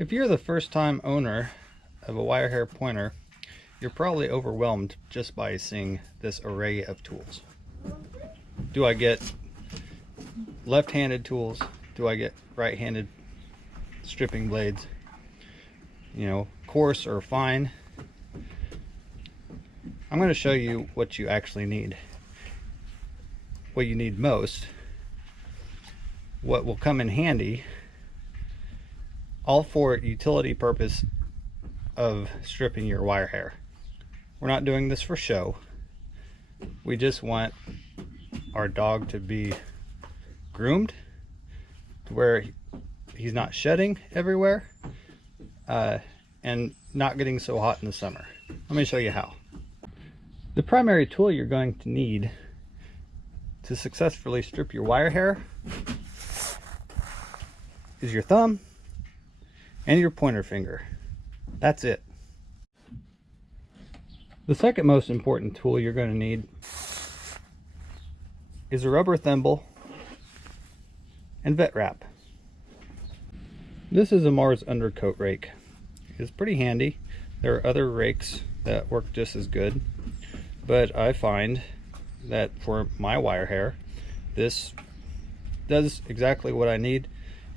If you're the first time owner of a wire hair pointer, you're probably overwhelmed just by seeing this array of tools. Do I get left-handed tools? Do I get right-handed stripping blades? You know, coarse or fine? I'm going to show you what you actually need. What you need most. What will come in handy. All for utility purpose of stripping your wire hair. We're not doing this for show. We just want our dog to be groomed to where he's not shedding everywhere and not getting so hot in the summer. Let me show you how. The primary tool you're going to need to successfully strip your wire hair is your thumb and your pointer finger. That's it. The second most important tool you're going to need is a rubber thimble and vet wrap. This is a Mars undercoat rake. It's pretty handy. There are other rakes that work just as good, but I find that for my wire hair, this does exactly what I need.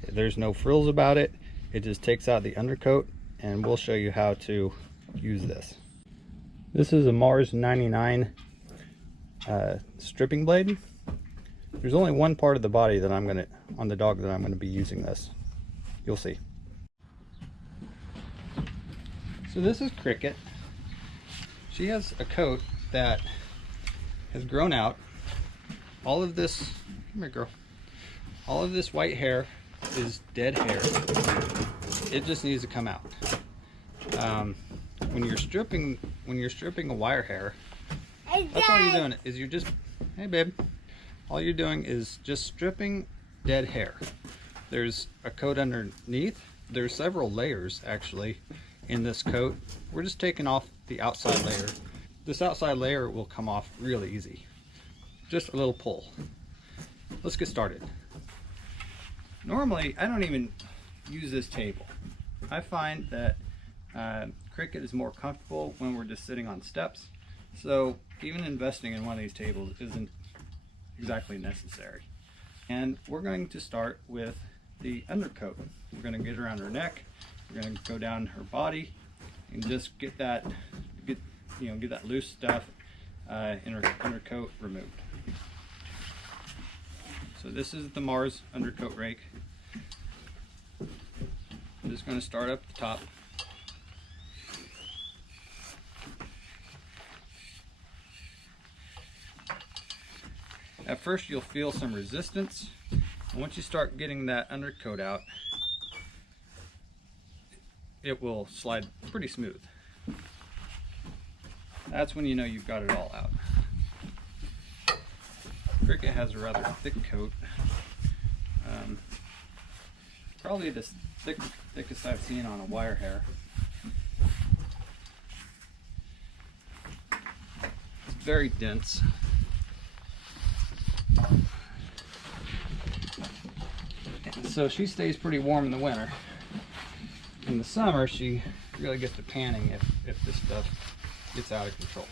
There's no frills about it. It just takes out the undercoat, and we'll show you how to use this. This is a Mars 99 stripping blade. There's only one part of the body that on the dog that I'm gonna be using this. You'll see. So this is Cricket. She has a coat that has grown out. All of this, come here girl, all of this white hair is dead hair. It just needs to come out. When you're stripping a wire hair, that's all you're doing is you're just, hey babe, all you're doing is just stripping dead hair. There's a coat underneath. There's several layers actually in this coat. We're just taking off the outside layer. This outside layer will come off really easy. Just a little pull. Let's get started. Normally, I don't even use this table. I find that Cricket is more comfortable when we're just sitting on steps. So even investing in one of these tables isn't exactly necessary. And we're going to start with the undercoat. We're going to get around her neck. We're going to go down her body and just get that loose stuff in her undercoat removed. So this is the Mars undercoat rake. I'm just going to start up the top. At first you'll feel some resistance, and once you start getting that undercoat out, it will slide pretty smooth. That's when you know you've got it all out. Cricket has a rather thick coat. Probably the thickest I've seen on a wire hair. It's very dense. And so she stays pretty warm in the winter. In the summer, she really gets to panning if this stuff gets out of control.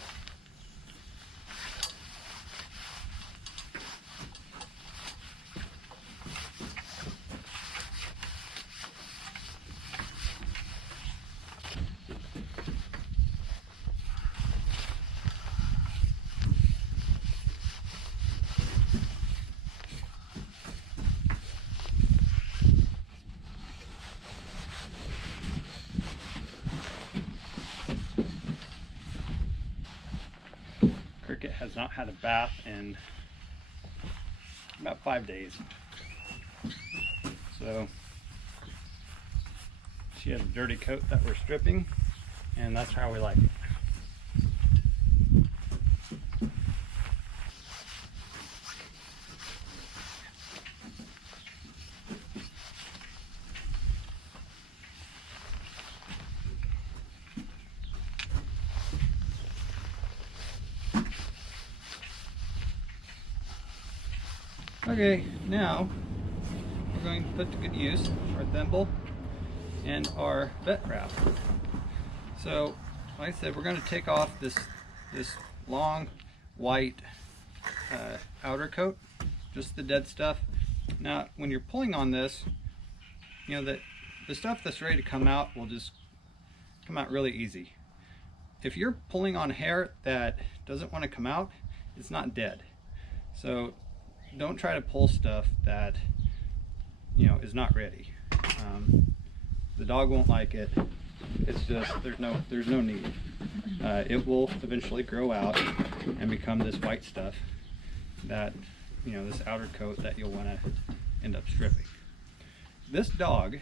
Cricket has not had a bath in about 5 days. So she has a dirty coat that we're stripping, and that's how we like it. Okay, now we're going to put to good use our thimble and our vet wrap. So like I said, we're going to take off this long white outer coat, just the dead stuff. Now when you're pulling on this, you know that the stuff that's ready to come out will just come out really easy. If you're pulling on hair that doesn't want to come out, it's not dead. So don't try to pull stuff that, you know, is not ready. The dog won't like it. It's just there's no need. It will eventually grow out and become this white stuff that, you know, this outer coat that you'll want to end up stripping. This dog,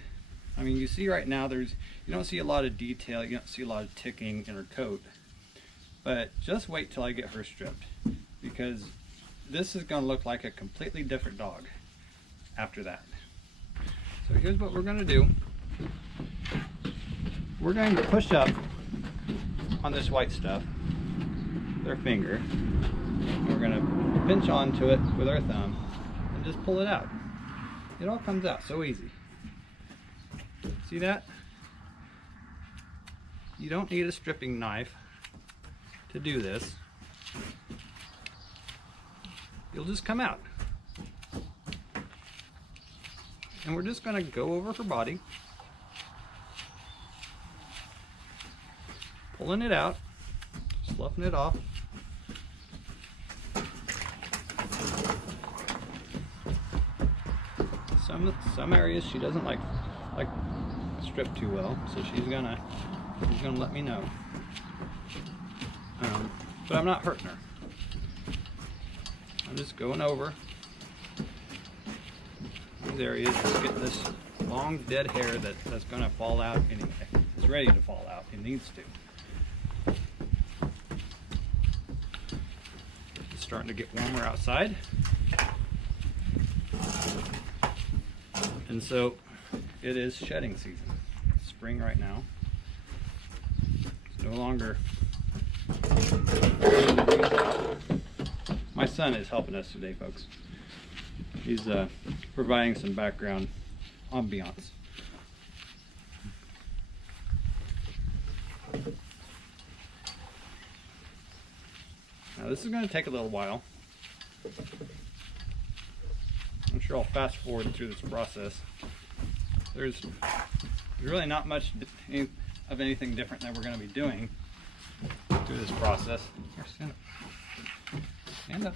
I mean, you see right now you don't see a lot of detail, you don't see a lot of ticking in her coat, but just wait till I get her stripped, because this is going to look like a completely different dog after that. So here's what we're going to do. We're going to push up on this white stuff with our finger, and we're going to pinch onto it with our thumb and just pull it out. It all comes out so easy. See that? You don't need a stripping knife to do this. You'll just come out. And we're just going to go over her body, pulling it out, sloughing it off. Some areas she doesn't like stripped too well, so she's gonna let me know. But I'm not hurting her. I'm just going over these areas, just getting this long dead hair that's gonna fall out anyway. It's ready to fall out. It needs to. It's starting to get warmer outside, and so it is shedding season. It's spring right now. It's no longer. My son is helping us today, folks. He's providing some background ambiance. Now this is going to take a little while. I'm sure I'll fast forward through this process. There's really not much of anything different that we're going to be doing through this process. Here, stand up. Stand up.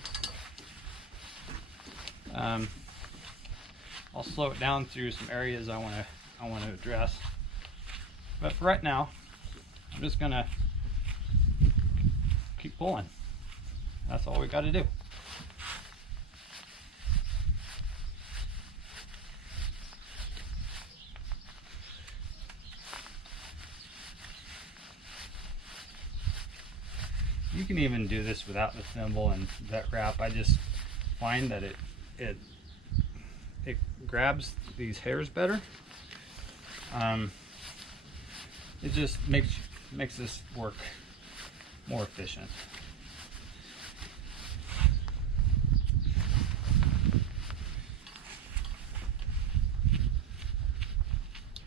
I'll slow it down through some areas I want to address. But for right now, I'm just going to keep pulling. That's all we got to do. You can even do this without the thimble and vet wrap. I just find that it grabs these hairs better. It just makes this work more efficient.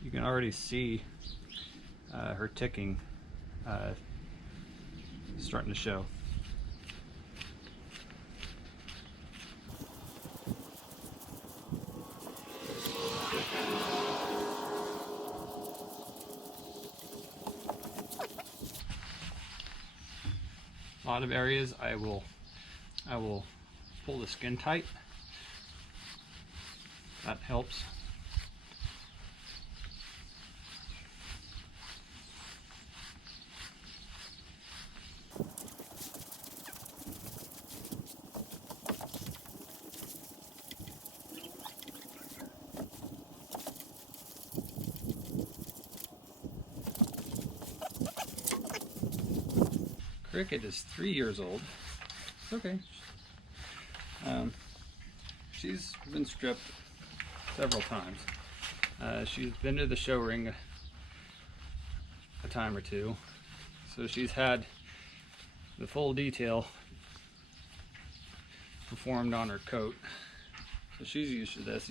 You can already see her ticking starting to show. A lot of areas I will pull the skin tight. That helps. Cricket is 3 years old. It's okay. She's been stripped several times. She's been to the show ring a time or two, so she's had the full detail performed on her coat, so she's used to this.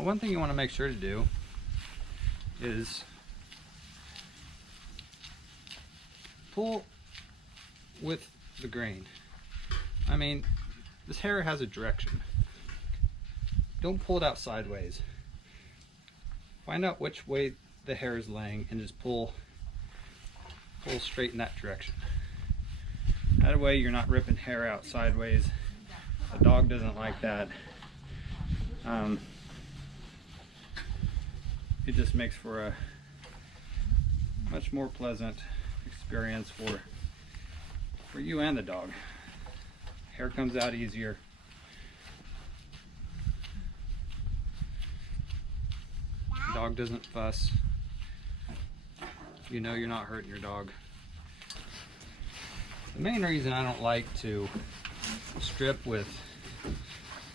Now, one thing you want to make sure to do is pull with the grain. I mean, this hair has a direction. Don't pull it out sideways. Find out which way the hair is laying and just pull straight in that direction. That way you're not ripping hair out sideways. The dog doesn't like that. It just makes for a much more pleasant experience for you and the dog. Hair comes out easier. The dog doesn't fuss. You know you're not hurting your dog. The main reason I don't like to strip with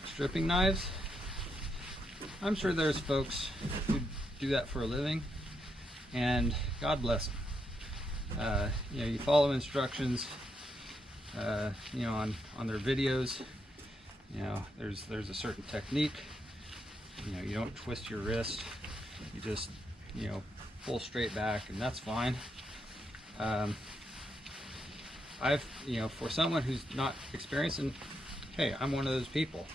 stripping knives, I'm sure there's folks who do that for a living, and God bless them. You know, you follow instructions, you know, on their videos. You know, there's a certain technique. You know, you don't twist your wrist. You just, you know, pull straight back, and that's fine. You know, for someone who's not experienced, and hey, I'm one of those people.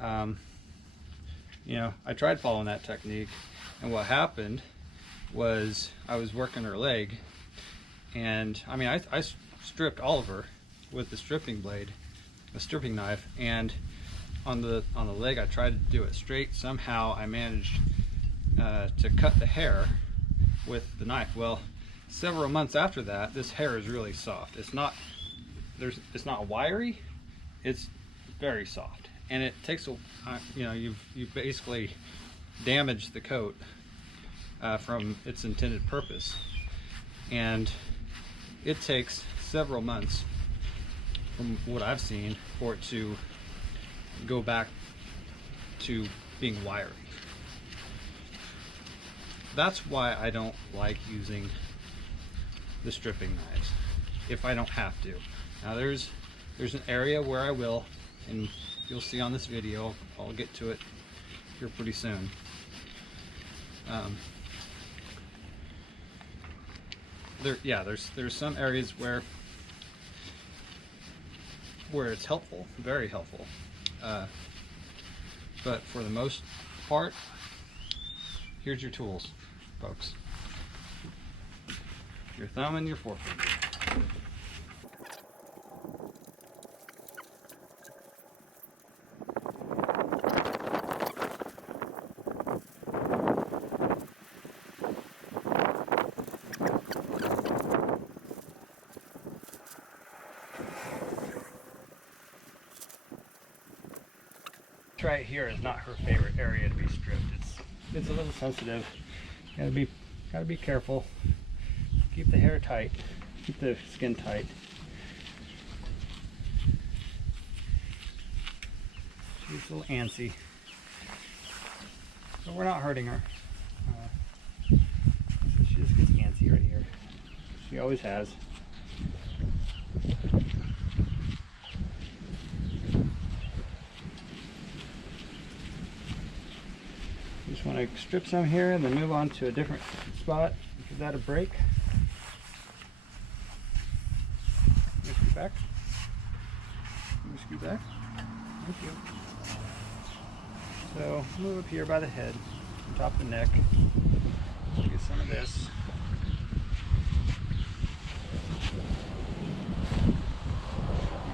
You know, I tried following that technique, and what happened was I was working her leg, and I mean, I stripped Oliver with the stripping blade, the stripping knife, and on the leg I tried to do it straight. Somehow I managed to cut the hair with the knife. Well, several months after that, this hair is really soft. It's not wiry, it's very soft, and it takes a you know, you've basically damaged the coat from its intended purpose, and it takes several months, from what I've seen, for it to go back to being wiry. That's why I don't like using the stripping knives if I don't have to. Now there's an area where I will, and you'll see on this video. I'll get to it here pretty soon. There's some areas where it's helpful, very helpful, but for the most part, here's your tools, folks. Your thumb and your forefinger. Right here is not her favorite area to be stripped. It's a little sensitive. Gotta be careful. Keep the hair tight. Keep the skin tight. She's a little antsy, so we're not hurting her. So she just gets antsy right here. She always has. Just want to strip some here and then move on to a different spot. Give that a break. Scoot back. Scoot back. Thank you. So move up here by the head, on top of the neck. Get some of this.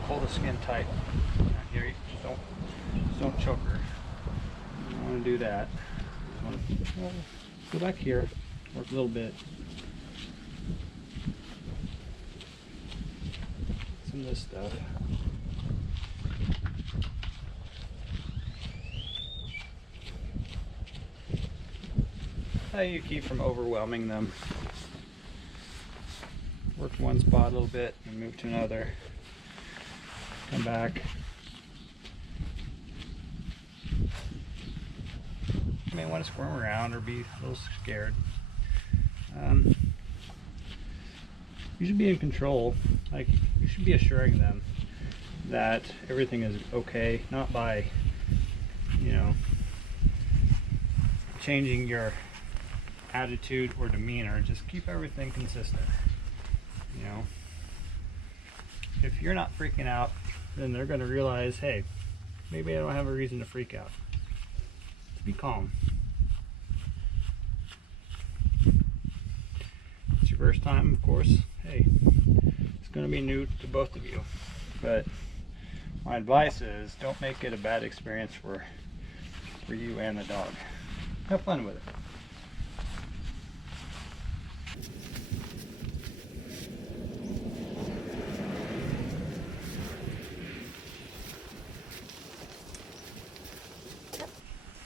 Pull the skin tight. Now here, just don't choke her. You don't want to do that. Well, go back here, work a little bit. Some of this stuff. How you keep from overwhelming them. Work one spot a little bit and move to another. Come back. You may want to squirm around or be a little scared. You should be in control. Like, you should be assuring them that everything is okay, not by, you know, changing your attitude or demeanor. Just keep everything consistent. You know, if you're not freaking out, then they're going to realize, hey, maybe I don't have a reason to freak out. Just be calm. It's your first time, of course. Hey, it's going to be new to both of you. But my advice is don't make it a bad experience for you and the dog. Have fun with it.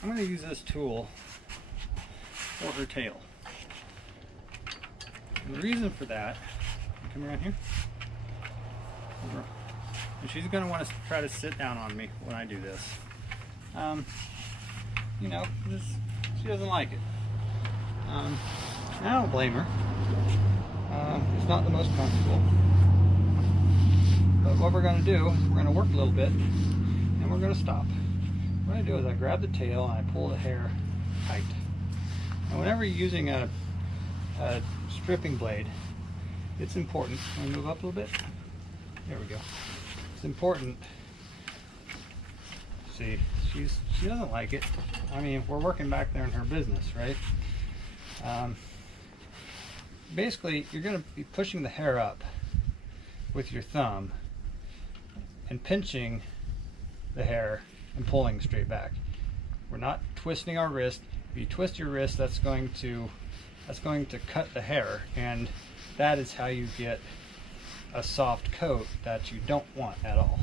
I'm going to use this tool for her tail. And the reason for that, come around here, and she's going to want to try to sit down on me when I do this. You know, she doesn't like it. I don't blame her. It's not the most comfortable. But what we're going to do is we're going to work a little bit and we're going to stop. What I do is I grab the tail and I pull the hair tight. And whenever you're using a stripping blade, it's important. Can we move up a little bit? There we go. It's important. See, she doesn't like it. I mean, we're working back there in her business, right? Basically, you're going to be pushing the hair up with your thumb and pinching the hair and pulling straight back. We're not twisting our wrist. If you twist your wrist, that's going to cut the hair, and that is how you get a soft coat that you don't want at all.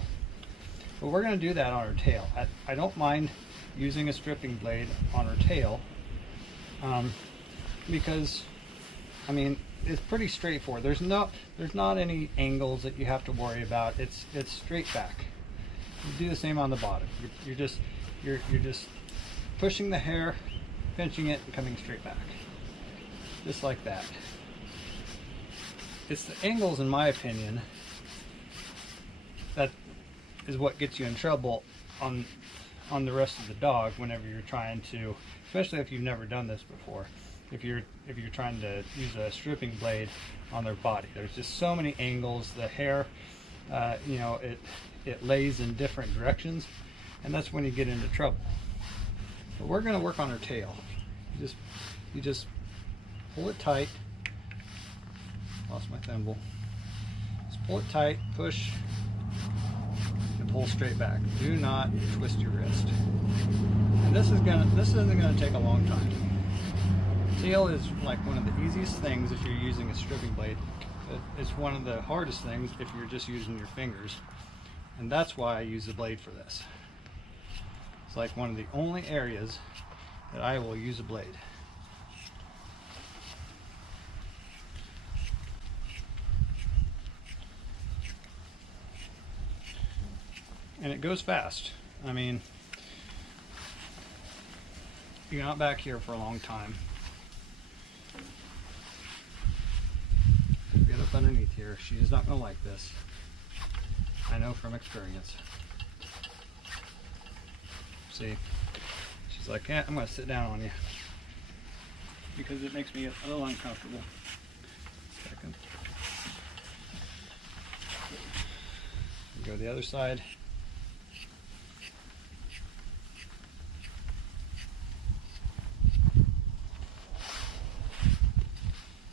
But we're going to do that on her tail. I don't mind using a stripping blade on her tail because, I mean, it's pretty straightforward. There's not any angles that you have to worry about. It's straight back. You do the same on the bottom. You're just pushing the hair, pinching it, and coming straight back, just like that. It's the angles, in my opinion, that is what gets you in trouble on the rest of the dog whenever you're trying to, especially if you've never done this before. If you're trying to use a stripping blade on their body, there's just so many angles. The hair, you know, it lays in different directions, and that's when you get into trouble. But we're going to work on her tail. You just pull it tight. Lost my thimble. Just pull it tight, push, and pull straight back. Do not twist your wrist. And this isn't gonna take a long time. Tail is like one of the easiest things if you're using a stripping blade. It's one of the hardest things if you're just using your fingers. And that's why I use the blade for this. It's like one of the only areas that I will use a blade. And it goes fast. I mean, you're not back here for a long time. Get up underneath here. She is not going to like this. I know from experience. See, she's like, yeah, I'm going to sit down on you because it makes me a little uncomfortable. Second. Go to the other side.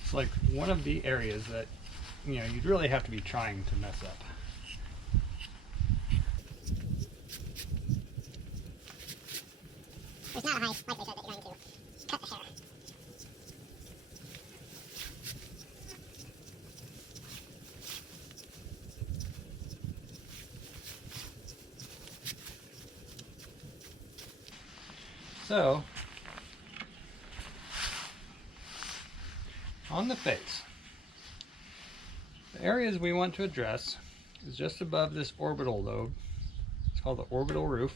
It's like one of the areas that, you know, you'd really have to be trying to mess up. There's not a high likelihood that you're going to cut the hair. So, on the face, the areas we want to address is just above this orbital lobe. It's called the orbital roof.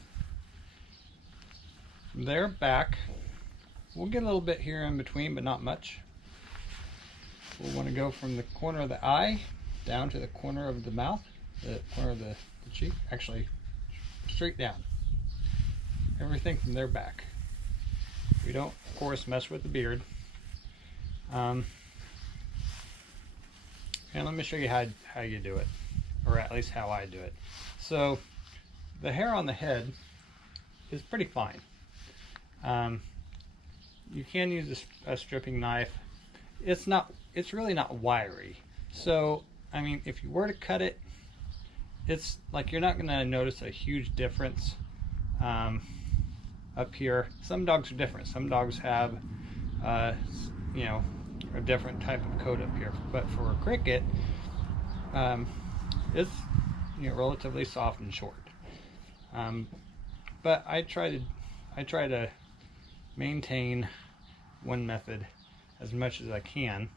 From there back, we'll get a little bit here in between, but not much. We'll want to go from the corner of the eye down to the corner of the mouth, the corner of the cheek, actually straight down. Everything from there back. We don't, of course, mess with the beard. And let me show you how you do it, or at least how I do it. So the hair on the head is pretty fine. You can use a stripping knife. It's really not wiry. So, I mean, if you were to cut it, it's like you're not gonna notice a huge difference up here. Some dogs are different. Some dogs have, you know, a different type of coat up here. But for a cricket, it's, you know, relatively soft and short. But I try to maintain one method as much as I can.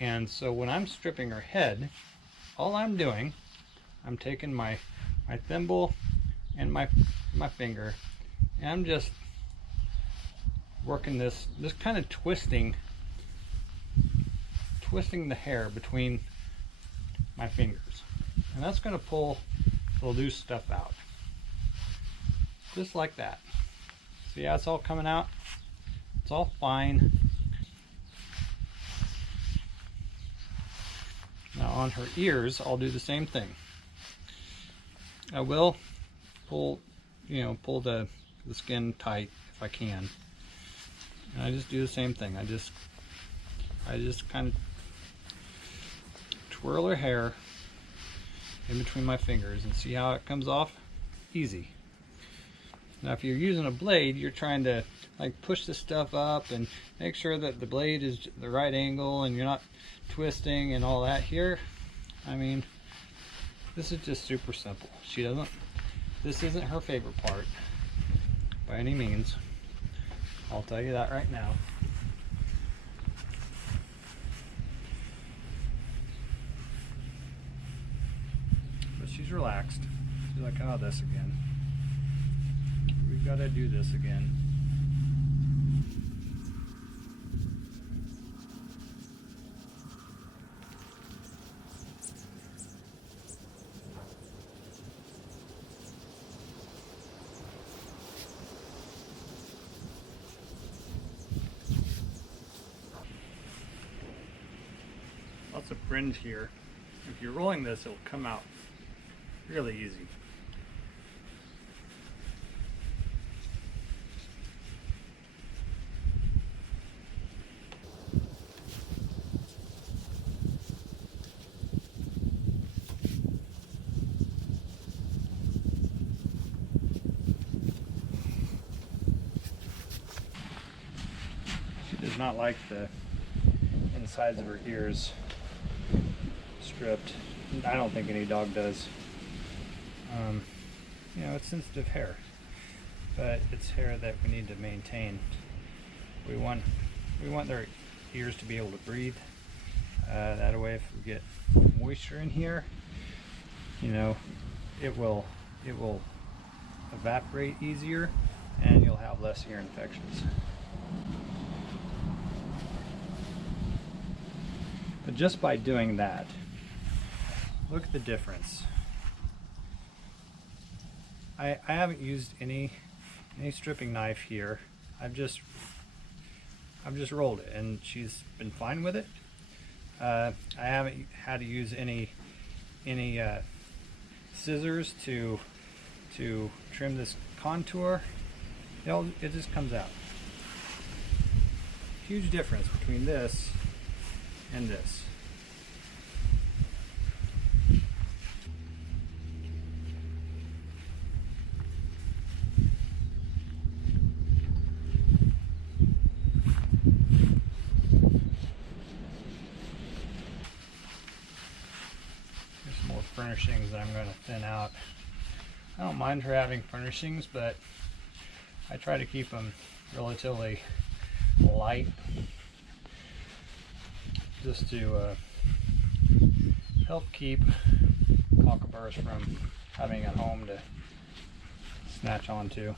And so when I'm stripping her head, all I'm doing, I'm taking my thimble and my finger, and I'm just working this, just kind of twisting the hair between my fingers. And that's going to pull the loose stuff out. Just like that. See how it's all coming out? It's all fine. Now on her ears, I'll do the same thing. I will pull the skin tight if I can. And I just do the same thing. I just kind of twirl her hair in between my fingers and see how it comes off. Easy. Now if you're using a blade, you're trying to like push this stuff up and make sure that the blade is the right angle and you're not twisting and all that. Here, I mean, this is just super simple. This isn't her favorite part by any means. I'll tell you that right now. But she's relaxed. She's like, oh, this again. We've got to do this again. Lots of fringe here. If you're rolling this, it'll come out really easy. She does not like the insides of her ears stripped. I don't think any dog does. You know, it's sensitive hair, but it's hair that we need to maintain. We want their ears to be able to breathe. That way, if we get moisture in here, you know, it will evaporate easier, and you'll have less ear infections. But just by doing that, look at the difference. I haven't used any stripping knife here. I've just rolled it, and she's been fine with it. I haven't had to use any scissors to trim this contour. It just comes out. Huge difference between this and this. There's some more furnishings that I'm going to thin out. I don't mind her having furnishings, but I try to keep them relatively light, just to help keep cockaburs from having a home to snatch onto.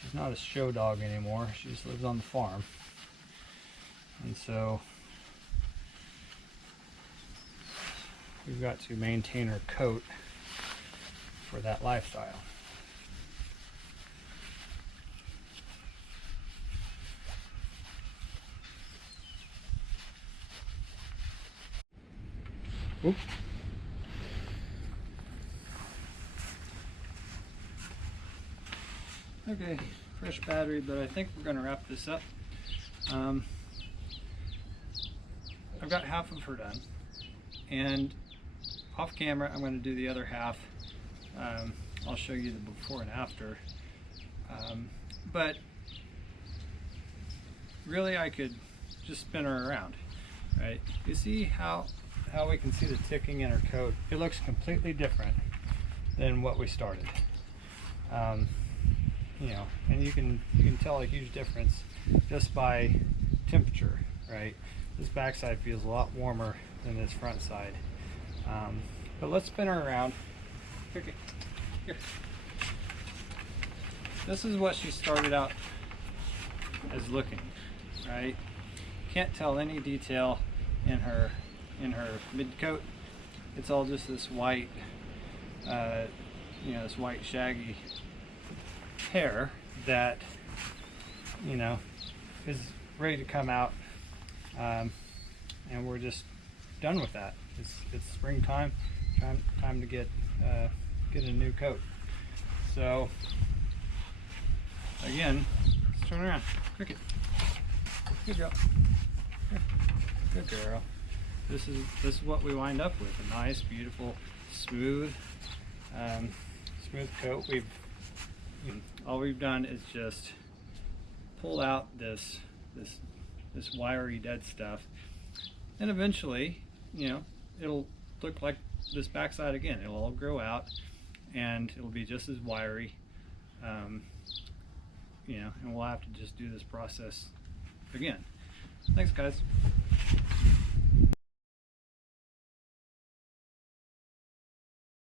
She's not a show dog anymore. She just lives on the farm, and so we've got to maintain her coat for that lifestyle. Oop. Okay, fresh battery, but I think we're going to wrap this up. I've got half of her done, and off camera I'm going to do the other half. I'll show you the before and after, but really I could just spin her around, right? You see how we can see the ticking in her coat? It looks completely different than what we started. You know, and you can tell a huge difference just by temperature, right? This backside feels a lot warmer than this front side. But let's spin her around. Okay. Here. This is what she started out as looking, right? Can't tell any detail in her mid coat. It's all just this white, you know, this white shaggy hair that, you know, is ready to come out, and we're just done with that. It's springtime, time to get a new coat. So again, let's turn around. Cricket, good girl. Here. Good girl. This is what we wind up with: a nice, beautiful, smooth coat. All we've done is just pull out this wiry dead stuff, and eventually, you know, it'll look like this backside again. It'll all grow out, and it'll be just as wiry, you know, and we'll have to just do this process again. Thanks, guys.